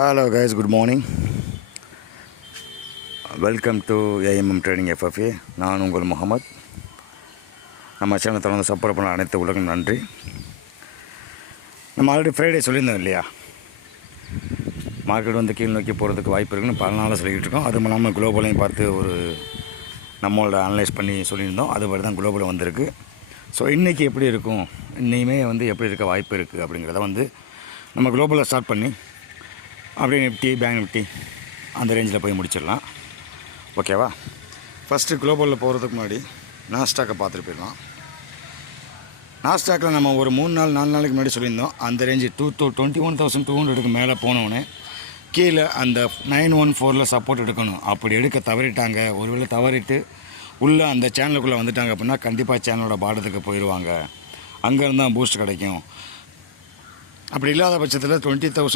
Hello guys, good morning. Welcome to AMM Trading FFA. நான் உங்கள் முகமது. நம்ம சேனலை தொடர்ந்து சப்போர்ட் பண்ண அனைத்து உலகம் நன்றி. நம்ம ஆல்ரெடி ஃப்ரைடே சொல்லியிருந்தோம் இல்லையா, மார்க்கெட் வந்து கீழ் நோக்கி போகிறதுக்கு வாய்ப்பு இருக்குன்னு பல நாளாக சொல்லிக்கிட்டு இருக்கோம். அதுவும் இல்லாமல் குளோபலையும் பார்த்து ஒரு நம்மளோட அனலைஸ் பண்ணி சொல்லியிருந்தோம். அதுபடி தான் குளோபல் வந்திருக்கு. ஸோ இன்றைக்கி எப்படி இருக்கும், இன்னையுமே வந்து எப்படி இருக்க வாய்ப்பு இருக்குது அப்படிங்கிறத வந்து நம்ம குளோபலில் ஸ்டார்ட் பண்ணி அப்படியே நிஃப்டி, பேங்க் நிஃப்டி அந்த ரேஞ்சில் போய் முடிச்சிடலாம். ஓகேவா? ஃபஸ்ட்டு குளோபலில் போகிறதுக்கு முன்னாடி நாஸ்டாக்கை பார்த்துட்டு போயிடலாம். நாஸ்டாக்கில் நம்ம ஒரு 3-4 நாளைக்கு முன்னாடி சொல்லியிருந்தோம், அந்த ரேஞ்சு 21,200க்கு மேலே போனோடனே கீழே அந்த 914 சப்போர்ட் எடுக்கணும். அப்படி எடுக்க தவறிட்டாங்க. ஒருவேளை தவறிட்டு உள்ளே அந்த சேனலுக்குள்ளே வந்துட்டாங்க அப்படின்னா கண்டிப்பாக சேனலோட பாடத்துக்கு போயிடுவாங்க. அங்கேருந்து தான் பூஸ்ட் கிடைக்கும். அப்படி இல்லாத பட்சத்தில் 20,000